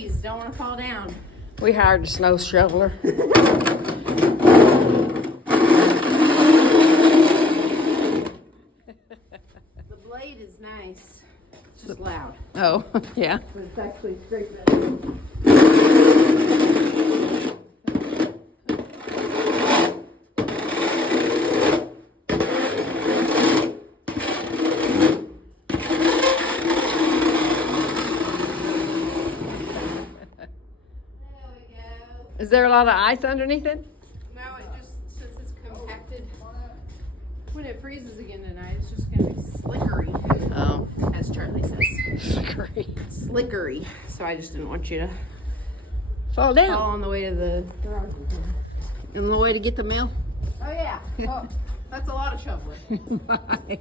trees. Don't want to fall down. We hired a snow shoveler. The blade is nice. It's just loud. Oh, yeah. But it's actually scraping. Is there a lot of ice underneath it? No, it just, since it's compacted, when it freezes again tonight, it's just going to be slickery, Oh, as Charlie says. great. Slickery. So I just didn't want you to Fall fall down. on the way to the garage. On the way to get the mail? Oh, yeah. Oh, that's a lot of shoveling. Bye.